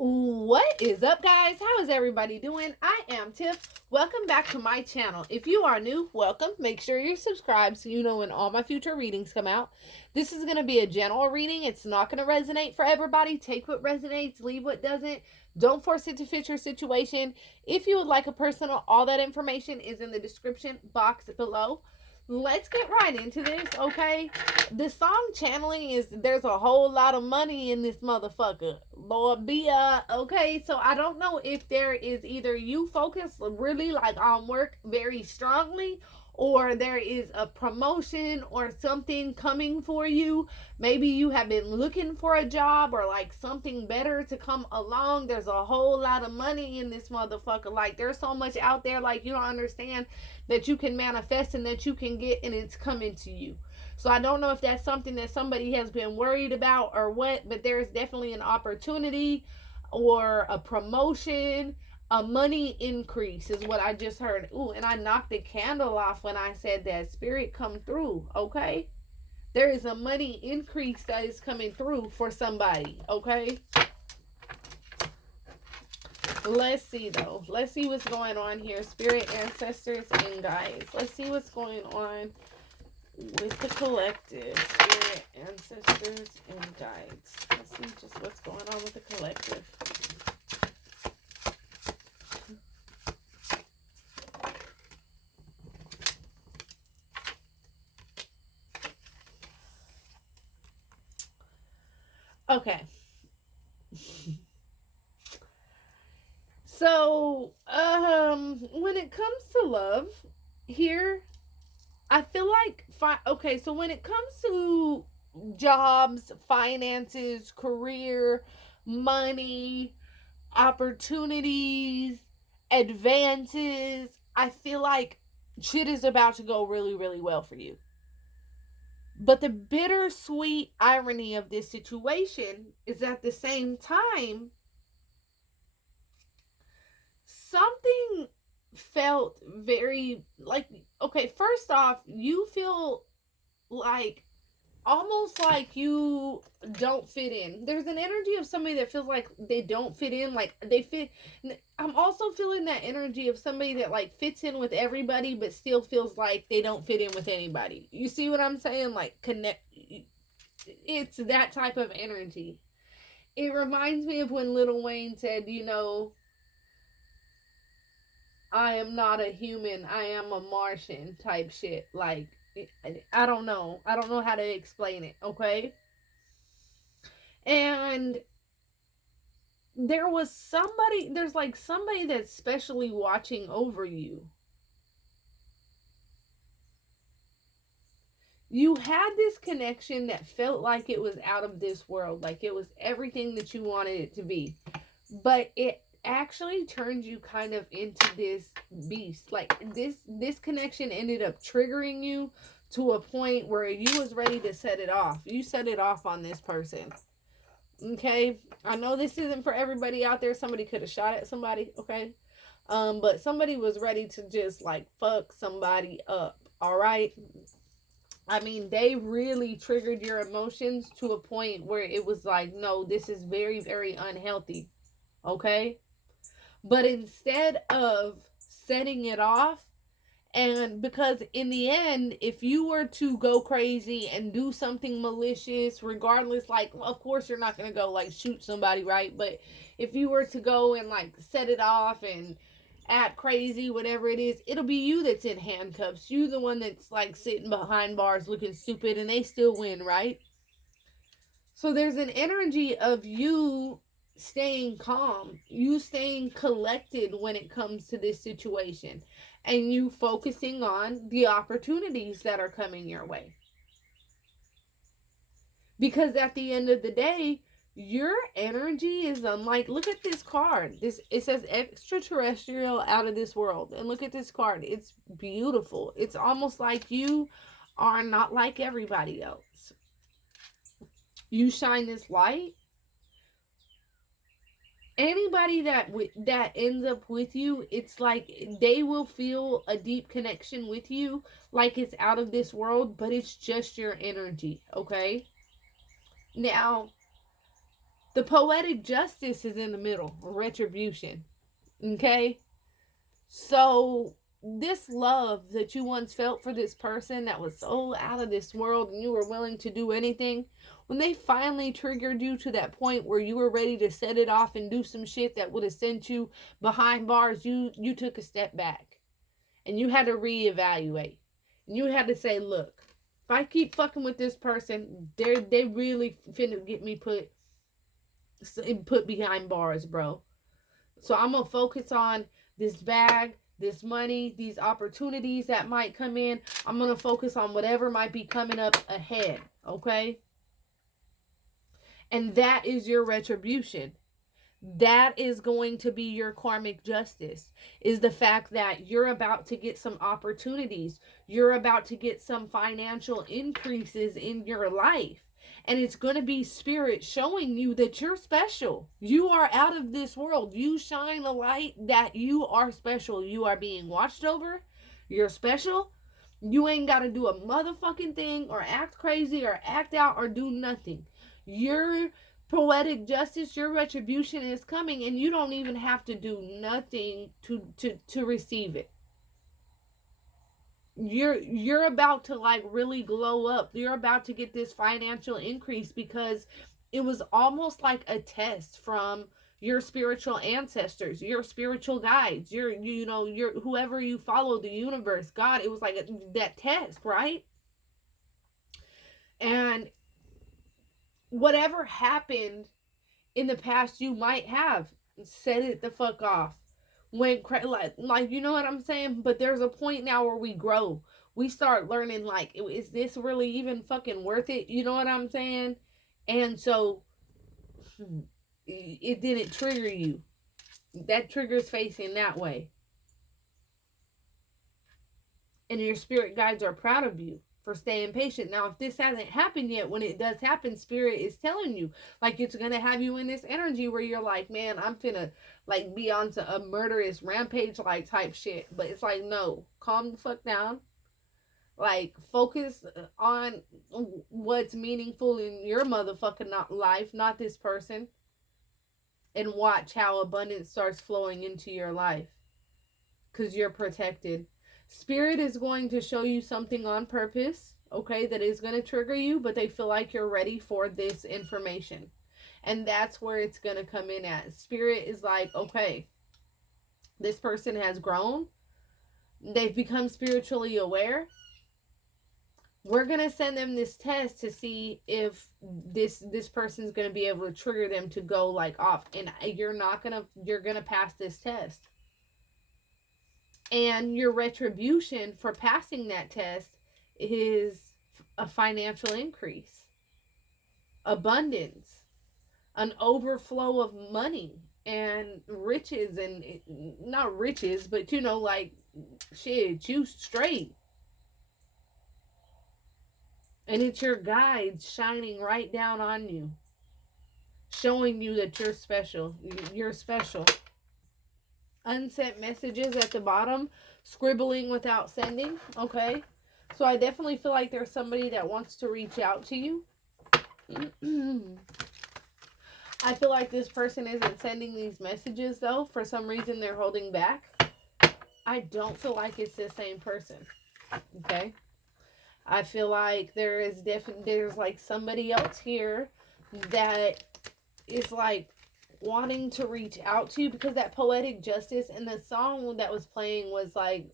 What is up, guys? How is everybody doing? I am Tiff. Welcome back to my channel. If you are new, welcome. Make sure you're subscribed so you know when all my future readings come out. This is going to be a general reading. It's not going to resonate for everybody. Take what resonates, leave what doesn't. Don't force it to fit your situation. If you would like a personal, all that information is in the description box below. Let's get right into this, okay? The song channeling is there's a whole lot of money in this motherfucker. Lord be okay. So I don't know if there is either you focus really like on work very strongly, or there is a promotion or something coming for you. Maybe you have been looking for a job or like something better to come along. There's a whole lot of money in this motherfucker. Like there's so much out there, like you don't understand, that you can manifest and that you can get, and it's coming to you. So I don't know if that's something that somebody has been worried about or what, but there's definitely an opportunity or a promotion, a money increase is what I just heard. Ooh, and I knocked the candle off when I said that. Spirit come through, okay? There is a money increase that is coming through for somebody, okay? Let's see, though. Let's see what's going on here. Spirit, ancestors, and guides. Let's see what's going on with the collective. Spirit, ancestors, and guides. Let's see just what's going on with the collective. Okay. So, when it comes to love, here, I feel like, okay, so when it comes to jobs, finances, career, money, opportunities, advances, I feel like shit is about to go really, really well for you. But the bittersweet irony of this situation is at the same time, something felt very like, okay, first off, you feel like almost like you don't fit in. There's an energy of somebody that feels like they don't fit in, like they fit. I'm also feeling that energy of somebody that like fits in with everybody but still feels like they don't fit in with anybody. You see what I'm saying? Like connect. It's that type of energy. It reminds me of when Lil Wayne said, you know, I am not a human, I am a Martian type shit. Like, I don't know. I don't know how to explain it, okay? And there's like somebody that's specially watching over you. You had this connection that felt like it was out of this world, like it was everything that you wanted it to be. But it actually turned you kind of into this beast. Like this connection ended up triggering you to a point where you was ready to set it off. You set it off on this person. Okay? I know this isn't for everybody out there. Somebody could have shot at somebody, okay? But somebody was ready to just like fuck somebody up. All right? I mean, they really triggered your emotions to a point where it was like, no, this is very, very unhealthy. Okay? But instead of setting it off, and because in the end, if you were to go crazy and do something malicious, regardless, like, of course you're not going to go like shoot somebody, right? But if you were to go and like set it off and act crazy, whatever it is, it'll be you that's in handcuffs. You the one that's like sitting behind bars looking stupid, and they still win, right? So there's an energy of you staying calm, you staying collected when it comes to this situation, and you focusing on the opportunities that are coming your way. Because at the end of the day, your energy is unlike, look at this card. It says extraterrestrial, out of this world. And look at this card. It's beautiful. It's almost like you are not like everybody else. You shine this light. Anybody that ends up with you, it's like they will feel a deep connection with you, like it's out of this world, but it's just your energy, okay? Now, The poetic justice is in the middle, retribution. Okay? So, this love that you once felt for this person that was so out of this world and you were willing to do anything, when they finally triggered you to that point where you were ready to set it off and do some shit that would have sent you behind bars, you took a step back and you had to reevaluate. And you had to say, look, if I keep fucking with this person, they really finna get me put behind bars, bro. So I'm gonna focus on this bag, this money, these opportunities that might come in. I'm gonna focus on whatever might be coming up ahead, okay? And that is your retribution. That is going to be your karmic justice, is the fact that you're about to get some opportunities. You're about to get some financial increases in your life. And it's going to be spirit showing you that you're special. You are out of this world. You shine a light that you are special. You are being watched over. You're special. You ain't got to do a motherfucking thing or act crazy or act out or do nothing. Your poetic justice, your retribution is coming, and you don't even have to do nothing to receive it. You're about to like really glow up. You're about to get this financial increase because it was almost like a test from your spiritual ancestors, your spiritual guides, your whoever you follow, the universe, God. It was like that test, right? And whatever happened in the past, you might have set it the fuck off. When like you know what I'm saying? But there's a point now where we grow. We start learning, like, is this really even fucking worth it? You know what I'm saying? And so it didn't trigger you. That trigger's facing that way. And your spirit guides are proud of you for staying patient. Now, if this hasn't happened yet, when it does happen, spirit is telling you, like, it's gonna have you in this energy where you're like, man, I'm finna like be onto a murderous rampage like type shit. But it's like, no, calm the fuck down. Like, focus on what's meaningful in your motherfucking life, not this person, and watch how abundance starts flowing into your life, because you're protected. Spirit is going to show you something on purpose, okay, that is going to trigger you, but they feel like you're ready for this information. And that's where it's going to come in at. Spirit is like, okay, this person has grown. They've become spiritually aware. We're going to send them this test to see if this person's going to be able to trigger them to go like off. And you're going to pass this test. And your retribution for passing that test is a financial increase, abundance, an overflow of money and riches, and not riches, but like, shit, you straight. And it's your guide shining right down on you, showing you that you're special. You're special. Unsent messages at the bottom, scribbling without sending, okay? So I definitely feel like there's somebody that wants to reach out to you. I feel like this person isn't sending these messages, though. For some reason, they're holding back. I don't feel like it's the same person, okay? I feel like there's like somebody else here that is like wanting to reach out to you, because that poetic justice, and the song that was playing was like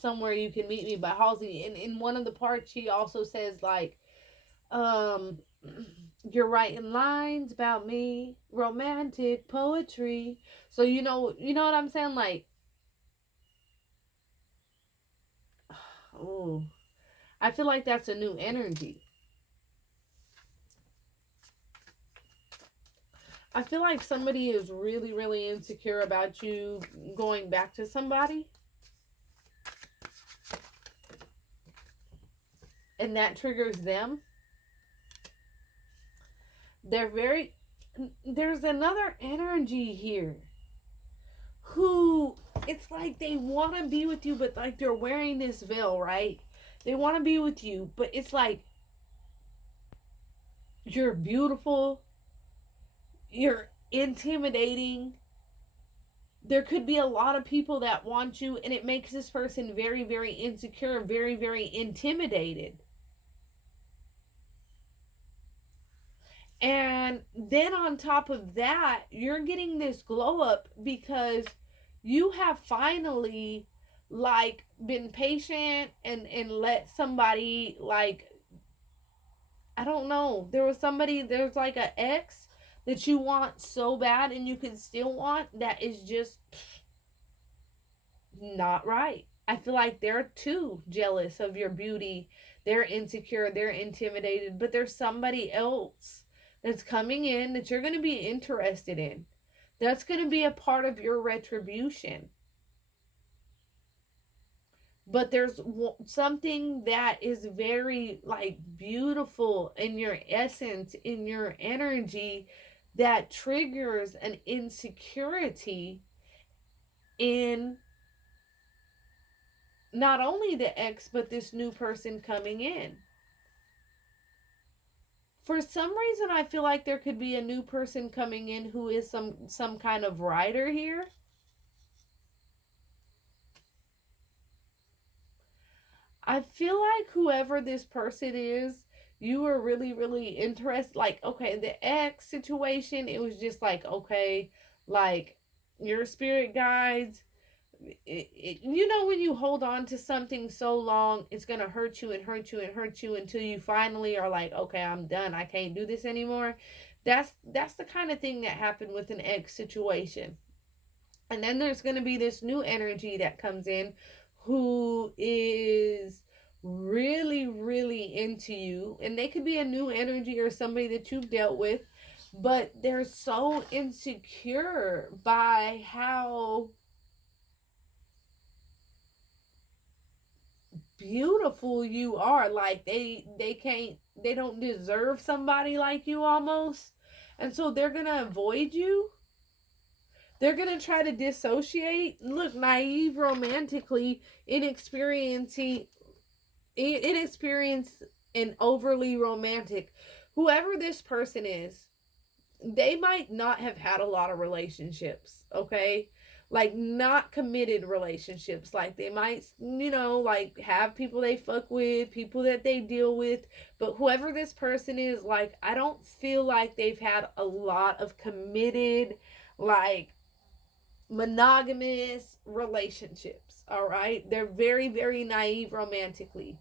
Somewhere You Can Meet Me by Halsey, and in one of the parts she also says like, you're writing lines about me, romantic poetry. So you know what I'm saying, like, oh, I feel like that's a new energy. I feel like somebody is really, really insecure about you going back to somebody. And that triggers them. There's another energy here who, it's like they want to be with you, but like they're wearing this veil, right? They want to be with you, but it's like, you're beautiful. you're intimidating. There could be a lot of people that want you, and it makes this person very, very insecure, very, very intimidated. And then on top of that, you're getting this glow up because you have finally like been patient and let somebody, like, I don't know, there's like an ex that you want so bad and you can still want, that is just not right. I feel like they're too jealous of your beauty. They're insecure, they're intimidated, but there's somebody else that's coming in that you're going to be interested in. That's going to be a part of your retribution. But there's something that is very like beautiful in your essence, in your energy, that triggers an insecurity in not only the ex, but this new person coming in. For some reason, I feel like there could be a new person coming in who is some kind of writer here. I feel like whoever this person is, you were really, really interested. Like, okay, the ex situation, it was just like, okay, like your spirit guides, you know, when you hold on to something so long, it's going to hurt you and hurt you and hurt you until you finally are like, okay, I'm done. I can't do this anymore. That's the kind of thing that happened with an ex situation. And then there's going to be this new energy that comes in who is really, really into you. And they could be a new energy or somebody that you've dealt with, but they're so insecure by how beautiful you are. Like they don't deserve somebody like you almost. And so they're going to avoid you. They're going to try to dissociate, look naive romantically, inexperienced and overly romantic. Whoever this person is, they might not have had a lot of relationships, okay? Like not committed relationships. Like they might, you know, like have people they fuck with, people that they deal with. But whoever this person is, like, I don't feel like they've had a lot of committed, like, monogamous relationships. All right, they're very, very naive romantically.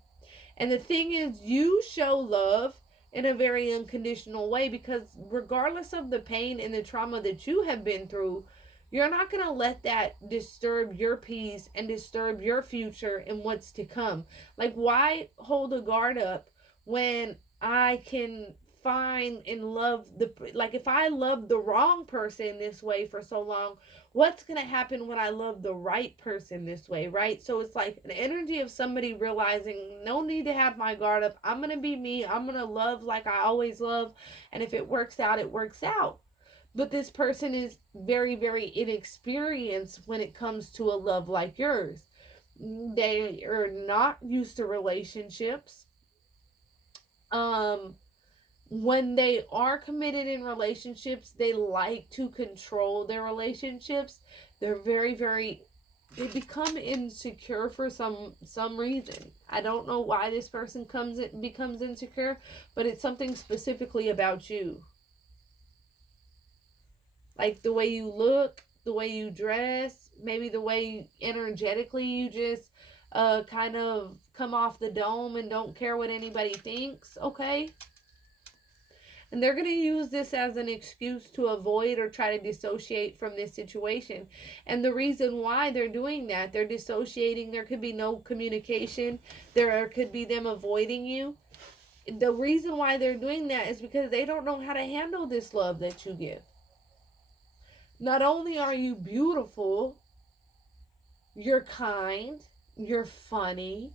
And the thing is, you show love in a very unconditional way, because regardless of the pain and the trauma that you have been through, you're not going to let that disturb your peace and disturb your future and what's to come. Like, why hold a guard up when I can find and love like, if I love the wrong person this way for so long, what's going to happen when I love the right person this way, right? So it's like an energy of somebody realizing, no need to have my guard up. I'm going to be me. I'm going to love like I always love. And if it works out, it works out. But this person is very, very inexperienced when it comes to a love like yours. They are not used to relationships. When they are committed in relationships, they like to control their relationships. They're very, very, they become insecure for some reason. I don't know why this person becomes insecure, but it's something specifically about you. Like the way you look, the way you dress, maybe the way energetically you just kind of come off the dome and don't care what anybody thinks, okay? And they're going to use this as an excuse to avoid or try to dissociate from this situation. And the reason why they're doing that, they're dissociating, there could be no communication, there could be them avoiding you. The reason why they're doing that is because they don't know how to handle this love that you give. Not only are you beautiful, you're kind, you're funny,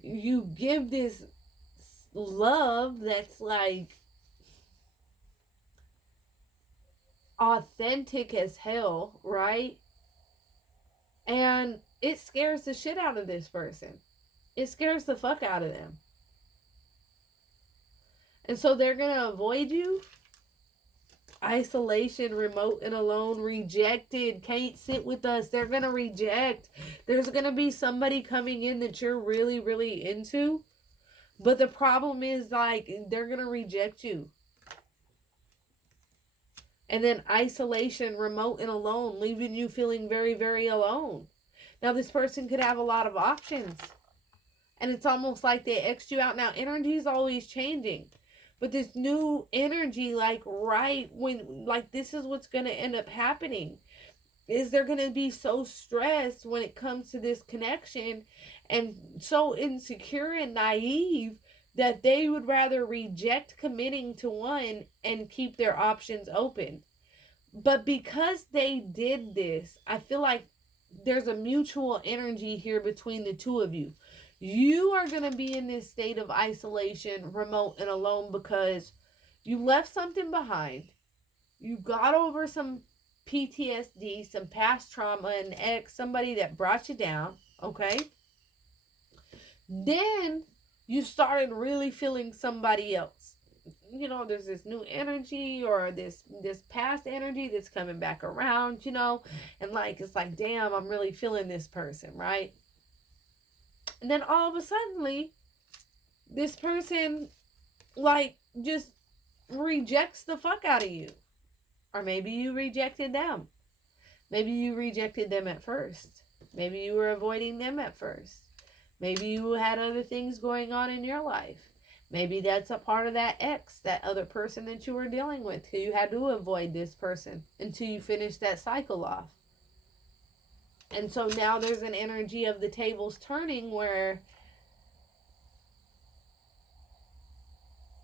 you give this love that's like authentic as hell, right? And it scares the shit out of this person. It scares the fuck out of them. And so they're going to avoid you. Isolation, remote and alone, rejected, can't sit with us. They're going to reject. There's going to be somebody coming in that you're really, really into. But the problem is, like, they're going to reject you. And then isolation, remote and alone, leaving you feeling very, very alone. Now, this person could have a lot of options. And it's almost like they X'd you out. Now, energy is always changing. But this new energy, like, right when, like, this is what's going to end up happening. Is they're going to be so stressed when it comes to this connection and so insecure and naive that they would rather reject committing to one and keep their options open. But because they did this, I feel like there's a mutual energy here between the two of you. You are going to be in this state of isolation, remote and alone, because you left something behind. You got over some PTSD, some past trauma, an ex, somebody that brought you down, okay? Then you started really feeling somebody else. You know, there's this new energy or this past energy that's coming back around, you know, and like, it's like, damn, I'm really feeling this person, right? And then all of a sudden, this person, like, just rejects the fuck out of you. Or maybe you rejected them. Maybe you rejected them at first. Maybe you were avoiding them at first. Maybe you had other things going on in your life. Maybe that's a part of that ex, that other person that you were dealing with. You had to avoid this person until you finished that cycle off. And so now there's an energy of the tables turning where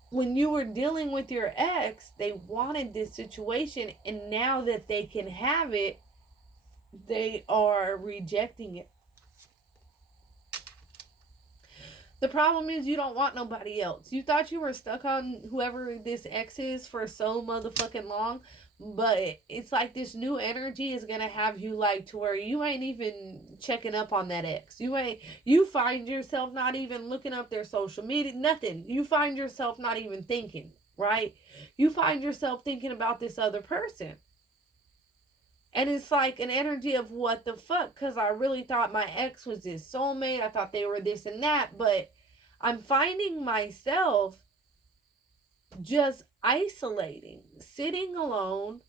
when you were dealing with your ex, they wanted this situation, and now that they can have it, they are rejecting it. The problem is you don't want nobody else. You thought you were stuck on whoever this ex is for so motherfucking long, but it's like this new energy is gonna have you like to where you ain't even checking up on that ex. You find yourself not even looking up their social media, nothing. You find yourself not even thinking, right? You find yourself thinking about this other person. And it's like an energy of what the fuck, because I really thought my ex was this soulmate. I thought they were this and that, but I'm finding myself just isolating, sitting alone.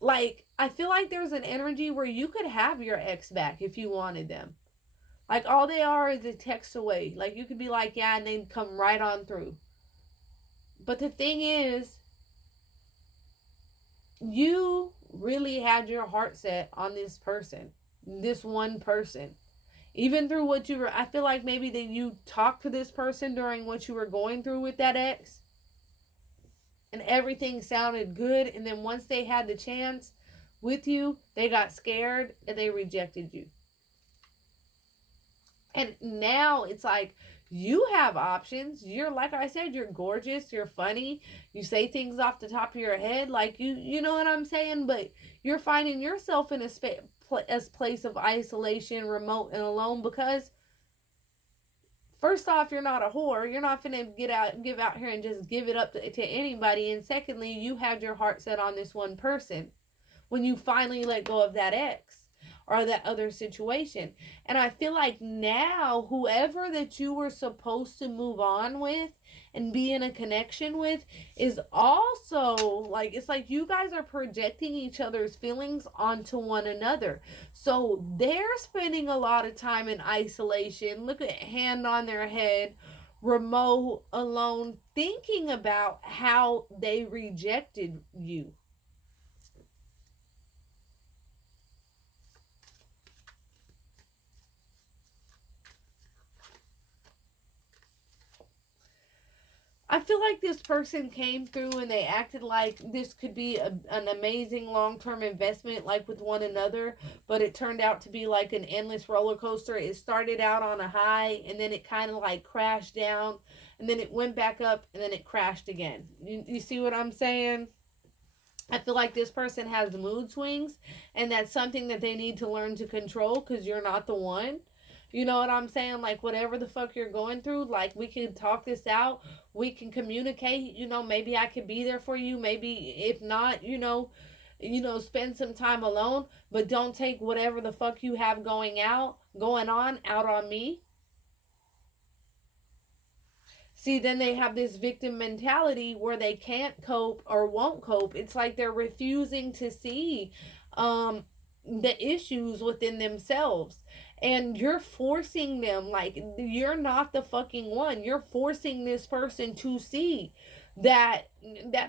Like, I feel like there's an energy where you could have your ex back if you wanted them. Like, all they are is a text away. Like, you could be like, yeah, and they'd come right on through. But the thing is, you really had your heart set on this person, this one person. Even through what you were, I feel like maybe that you talked to this person during what you were going through with that ex, and everything sounded good, and then once they had the chance with you, they got scared and they rejected you. And now it's like, you have options. You're, like I said, you're gorgeous, you're funny, you say things off the top of your head, like, you know what I'm saying? But you're finding yourself in a place of isolation, remote and alone, because first off, you're not a whore. You're not finna give out here and just give it up to anybody. And secondly, you had your heart set on this one person when you finally let go of that ex or that other situation. And I feel like now, whoever that you were supposed to move on with and be in a connection with is also, like, it's like you guys are projecting each other's feelings onto one another. So they're spending a lot of time in isolation, look at hand on their head, remote, alone, thinking about how they rejected you. I feel like this person came through and they acted like this could be an amazing long-term investment, like with one another, but it turned out to be like an endless roller coaster. It started out on a high, and then it kind of like crashed down, and then it went back up, and then it crashed again. You see what I'm saying? I feel like this person has mood swings, and that's something that they need to learn to control, because you're not the one. You know what I'm saying? Like, whatever the fuck you're going through, like, we can talk this out. We can communicate. You know, maybe I could be there for you. Maybe if not, spend some time alone. But don't take whatever the fuck you have going on out on me. See, then they have this victim mentality where they can't cope or won't cope. It's like they're refusing to see the issues within themselves. And you're forcing them, like, you're not the fucking one. You're forcing this person to see that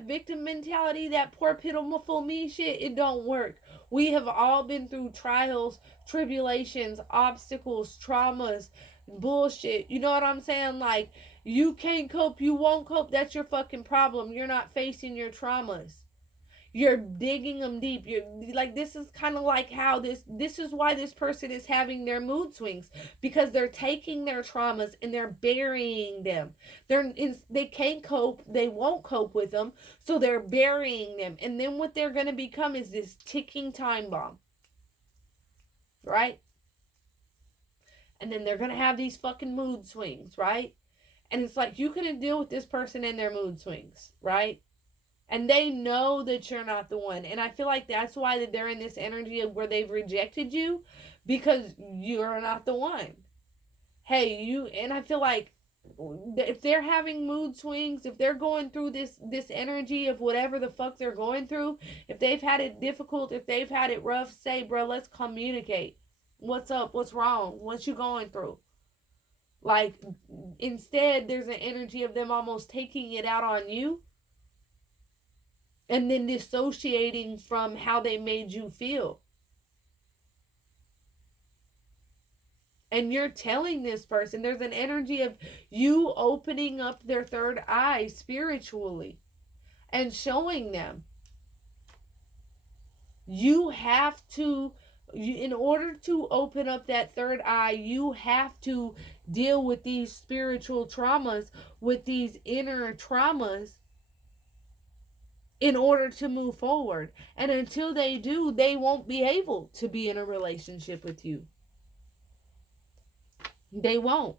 victim mentality, that poor pitiful me shit, it don't work. We have all been through trials, tribulations, obstacles, traumas, bullshit. You know what I'm saying? Like, you can't cope, you won't cope. That's your fucking problem. You're not facing your traumas. You're digging them deep. You're like, this is kind of like how this is why this person is having their mood swings, because they're taking their traumas and they're burying them. They can't cope, they won't cope with them, so they're burying them. And then what they're going to become is this ticking time bomb. Right? And then they're going to have these fucking mood swings, right? And it's like, you couldn't deal with this person and their mood swings, right? And they know that you're not the one. And I feel like that's why they're in this energy of where they've rejected you, because you're not the one. And I feel like if they're having mood swings, if they're going through this energy of whatever the fuck they're going through, if they've had it difficult, if they've had it rough, say, bro, let's communicate. What's up? What's wrong? What you going through? Like, instead, there's an energy of them almost taking it out on you and then dissociating from how they made you feel. And you're telling this person, there's an energy of you opening up their third eye spiritually and showing them. In order to open up that third eye, you have to deal with these spiritual traumas, with these inner traumas, in order to move forward. And until they do, they won't be able to be in a relationship with you. They won't.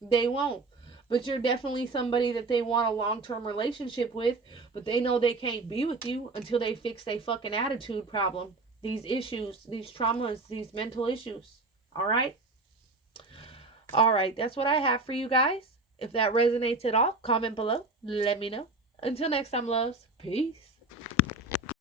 But you're definitely somebody that they want a long-term relationship with, but they know they can't be with you until they fix their fucking attitude problem. These issues, these traumas, these mental issues. All right? All right, that's what I have for you guys. If that resonates at all, comment below. Let me know. Until next time, loves. Peace.